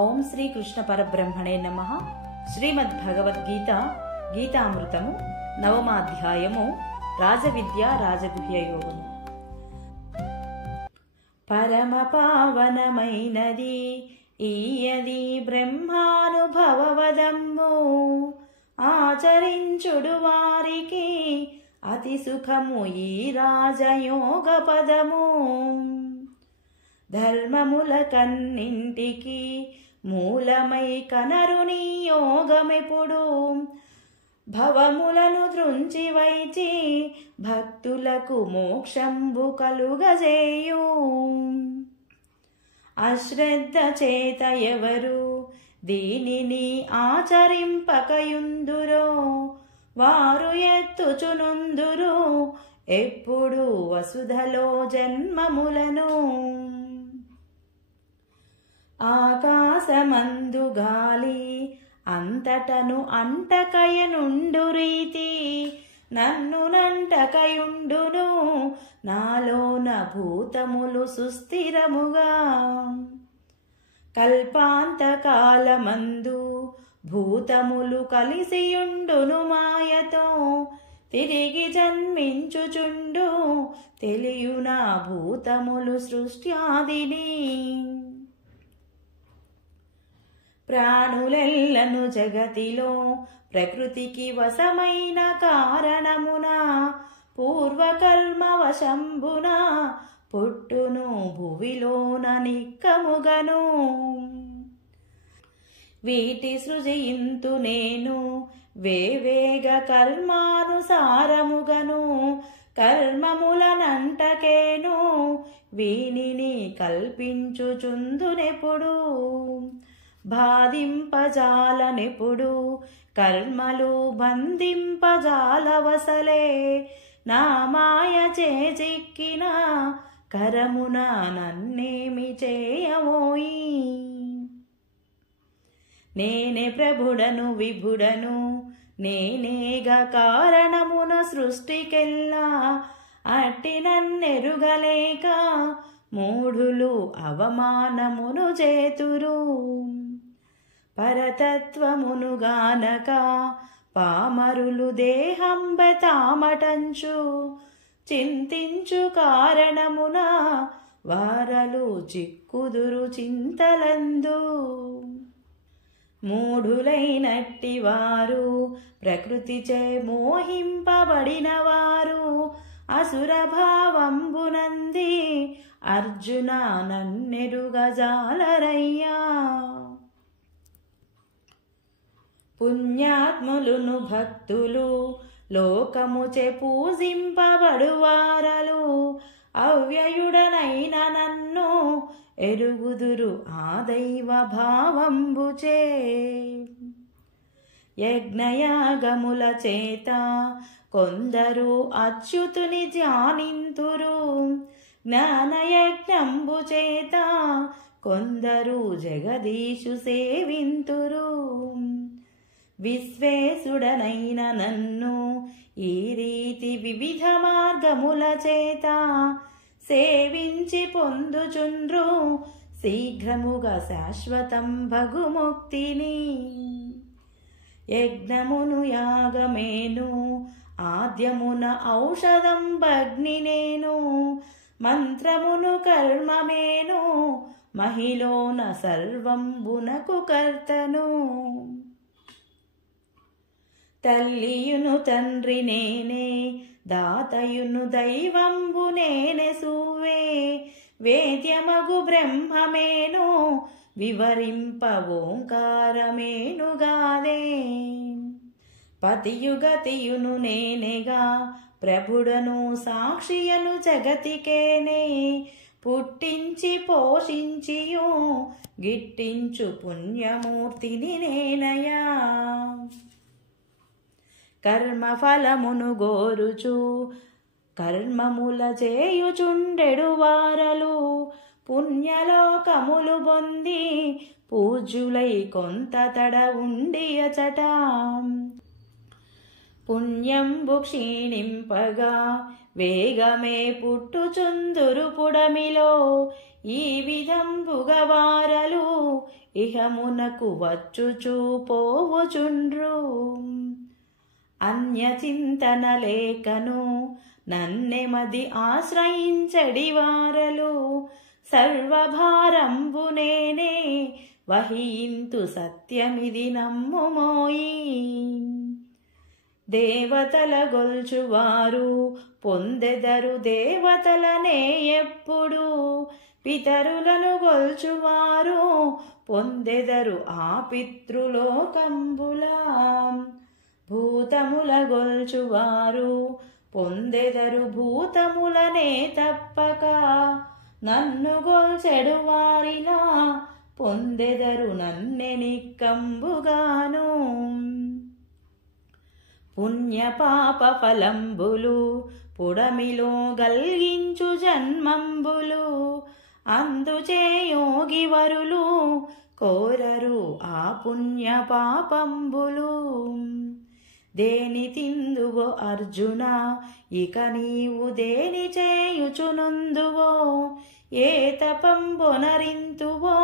ఓం శ్రీ కృష్ణ పరబ్రహ్మణే నమః. శ్రీమద్భగవద్గీత గీతామృతము 9వ అధ్యాయము రాజవిద్య రాజగుహ్య యోగము. పరమ పావనమైనది ఈయది బ్రహ్మానుభవవదమ్ము, ఆచరించుడు వారికి అతి సుఖము ఈ రాజయోగ పదము. ధర్మముల కన్నింటికి మూలమై కనరుని యోగమెప్పుడు, భవములను త్రుంచి వైచి భక్తులకు మోక్షంబు కలుగజేయు. అశ్రద్ధ చేత ఎవరు దీనిని ఆచరింపకయుందురో, వారు ఎత్తుచునుందురు ఎప్పుడు వసుధలో జన్మములను. ఆకాశమందు గాలి అంతటను అంటకయనుండు రీతి, నన్ను నంటకయుండును నాలోన భూతములు సుస్థిరముగా. కల్పాంతకాలమందు భూతములు కలిసియుండును మాయతో, తిరిగి జన్మించుచుండు తెలియునా భూతములు సృష్ట్యాదిని. ప్రాణులెల్లను జగతిలో ప్రకృతికి వశమైన కారణమున, పూర్వకర్మ వశంబున పుట్టును భువిలోన నిక్కముగను. వీటి సృజింతు నేను వేవేగ కర్మానుసారముగను, కర్మములనంటకేను వీనిని కల్పించుచుందునెప్పుడు. బాధింపజాలనెప్పుడు కర్మలు బంధింపజాలవసలే, నా మాయ చేజిక్కిన కరమున నన్నేమి చేయవోయి. నేనే ప్రభుడను విభుడను, నేనేగ కారణమున సృష్టికెల్లా, అట్టి నన్నెరుగలేక మూఢులు అవమానమును చేతురు. పరతత్వమును గానక పామరులు దేహంబెతామటంచు, చింతించు కారణమున వారలు చిక్కుదురు చింతలందు. మూఢులైనట్టి వారు ప్రకృతిచే మోహింపబడిన వారు, అసురభావంబునంది అర్జున నన్నెరుగజాలరయ్యా. పుణ్యాత్ములును భక్తులు లోకముచే పూజింపబడువారలు, అవ్యయుడనైన నన్ను ఎరుగుదురు ఆ దైవ భావంబుచే. యజ్ఞయాగముల చేత కొందరు అచ్యుతుని ధ్యానింతురు, జ్ఞానయజ్ఞంబు చేత కొందరు జగదీశు సేవింతురు. విశ్వేశుడనైన నన్ను ఈ రీతి వివిధ మార్గముల చేత సేవించి పొందుచుండ్రు శీఘ్రముగా శాశ్వతం భగుముక్తిని. యజ్ఞమును యాగమేను ఆద్యమున ఔషధం భగ్ని నేను, మంత్రమును కర్మమేను మహిలోన సర్వంబునకు కర్తను. తల్లియును తండ్రి నేనే, దాతయును దైవంబు నేనే సూవే, వేద్యమగు బ్రహ్మమేను వివరింప ఓంకారమేనుగాదే. పతియుగతియును నేనేగా ప్రభుడను సాక్షియను జగతికేనే, పుట్టించి పోషించియు గిట్టించు పుణ్యమూర్తిని నేనయా. కర్మఫలమును గోరుచు కర్మముల చేయుచుండెడు వారలు, పుణ్యలోకములు పొంది పూజ్యులై కొంత తడ ఉండియచట. పుణ్యంబు క్షీణింపగా వేగమే పుట్టుచుందురు పుడమిలో, ఈ విధంబుగ వారలు ఇహమునకు వచ్చుచూ పోవుచుండ్రు. అన్యచింతన లేకను నన్నెమది ఆశ్రయించడి వారలు, సర్వభారంబు నేనే వహింతు సత్యమిది నమ్ముమోయి. దేవతల గొల్చువారు పొందెదరు దేవతలనే ఎప్పుడు, పితరులను గొల్చువారు పొందెదరు ఆ పితృలోకంబులా. భూతముల గొల్చువారు పొందెదరు భూతములనే తప్పక, నన్ను గొల్చెడు వారిలా పొందెదరు నన్నె నిక్కంబుగాను. పుణ్యపాప ఫలంబులు పుడమిలో గల్గించు జన్మంబులు, అందుచే యోగి వరులు కోరరు ఆ పుణ్య పాపంబులు. దేని తిందువో అర్జున ఇక నీవు దేని చేయుచునుందువో, ఏ తపంబొనరింతువో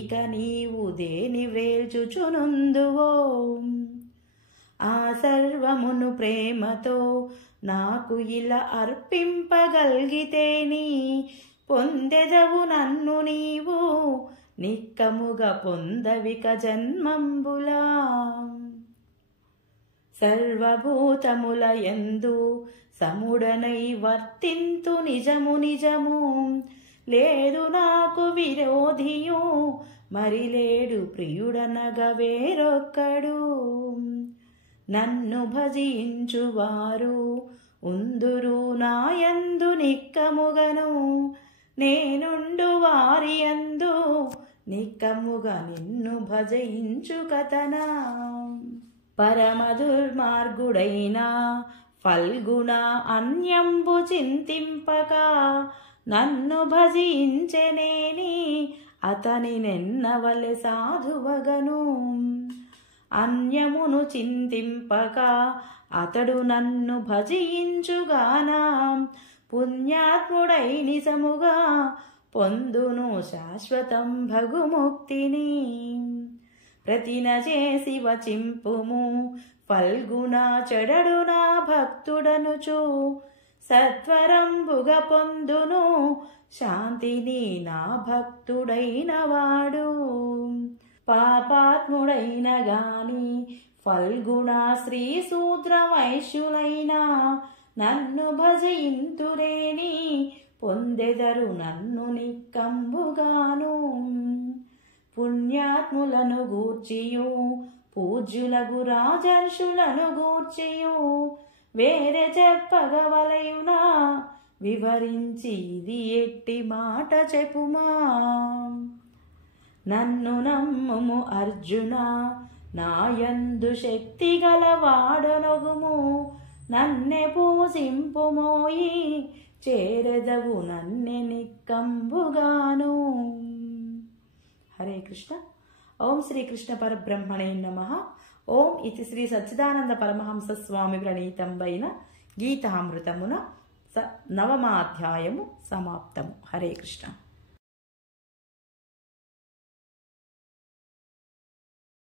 ఇక నీవు దేని వేల్చుచునుందువో. ఆ సర్వమును ప్రేమతో నాకు ఇలా అర్పింపగల్గితేని, పొందెదవు నన్ను నీవు నిక్కముగా పొందవిక జన్మంబులా. సర్వభూతముల యందు సముడనై వర్తింతు నిజము నిజము, లేదు నాకు విరోధియు మరి లేడు ప్రియుడనగా వేరొక్కడు. నన్ను భజించువారు ఉందురు నాయందు నిక్కముగను, నేనుండు వారి యందు నిక్కముగా నిన్ను భజించు కథనా. పరమ దుర్మార్గుడైన ఫల్గుణ అన్యంబు చింతింపక, నన్ను భజించెనేని అతని నెన్నవలె సాధువగను. అన్యమును చింతింపక అతడు నన్ను భజించుగానా, పుణ్యాత్ముడై నిజముగా పొందును శాశ్వతం భగుముక్తిని. ప్రతిన చేసి వచింపుము ఫల్గుణ చెడడు నా భక్తుడనుచు, సత్వరంబుగ పొందును శాంతిని నా భక్తుడైన వాడు. పాపాత్ముడైన గాని ఫల్గుణ శ్రీ శూద్ర వైశ్యులైన నన్ను భజింతురేని, పొందెదరు నన్ను నిక్కంబుగాను. పుణ్యాత్ములను గూర్చియు పూజ్యులగు రాజర్షులను గూర్చియు వేరే చెప్పగవలయునా, వివరించి ఇది ఎట్టి మాట చెప్పుమా. నన్ను నమ్ముము అర్జున నాయందు శక్తి గలవాడనొగుము, నన్నె పూజింపుమోయి చేరెదవు నన్నె నిక్కంబుగాను. హరే కృష్ణ. ఓం శ్రీకృష్ణ పరబ్రహ్మణే నమః. ఓం ఇతి శ్రీ సచ్చిదానంద పరమహంస స్వామి ప్రణీతంబైన గీతామృతమున 9వ అధ్యాయము సమాప్తము. హరే కృష్ణ.